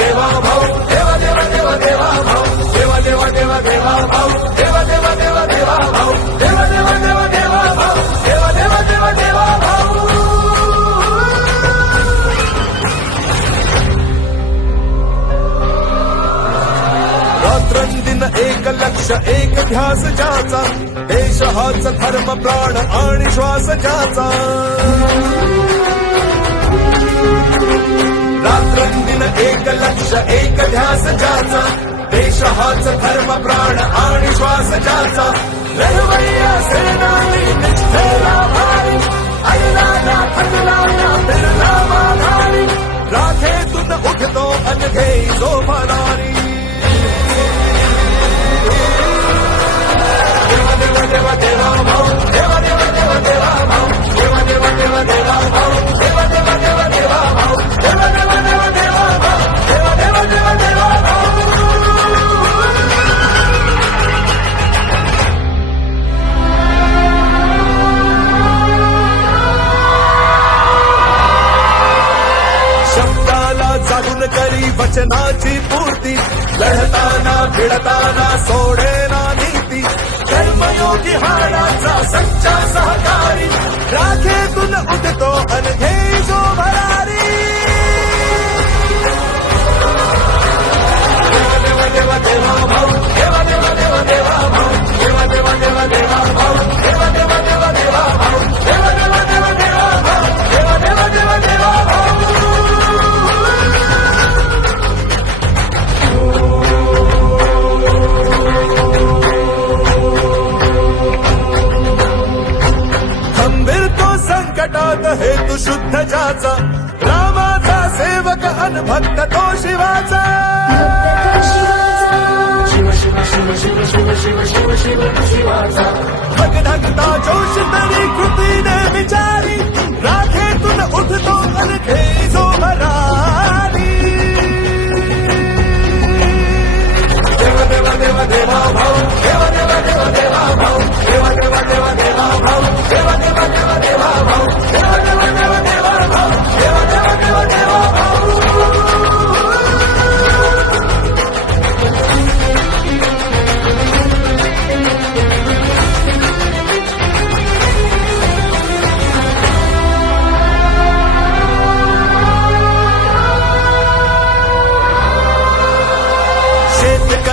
देवा भाऊ देवा देवा देवा देवा भाऊ देवा देवा देवा देवा भाऊ देवा देवा देवा देवा भाऊ देवा देवा देवा देवा भाऊ देवा देवा देवा देवा भाऊ रात्रंदिन एक लक्ष एक ध्यास ज्याचा. देश हाच धर्म प्राण आणि श्वास ज्याचा. रात्रंदिन एक लक्ष देश एक ध्यास ज्याचा देश हाच धर्म प्राण आणि श्वास ज्याचा. लढवैया सेनानी निष्ठेला भारी ऐलाना खंडलाया बिरला माधारी राखे तुत उठतो अनघे सोफाला वचनाची पूर्ती. लढताना भिडताना सोडेना नीती. कर्मयोगी हाडाचा सच्चा सहकारी. राखेतून उठतो अनघे संकटात हेतू शुद्ध जाचा रामाचा सेवक अन भक्त तो शिवाचा शिव शिव शिव शिव शिव शिव शिव शिव शिवाचा भगधगता जोश तरी कृतीने विचारी राखेतून उठतो अनखे जो भरारी देवा देवा देवा देवा भाऊ देवा देवा देवा देवा भाऊ देवा देवा देवा देवा भाऊ देवा देवा देवा देवा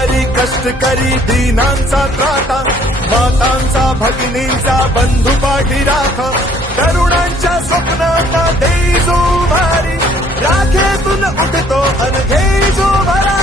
शेतकरी कष्टकरी दीनांचा त्राता मातांचा भगिनींचा बंधू पाठी राखा. तरुणांच्या स्वप्नांना देई जो भारी. राखेतून उठतो अनघे जो भारी.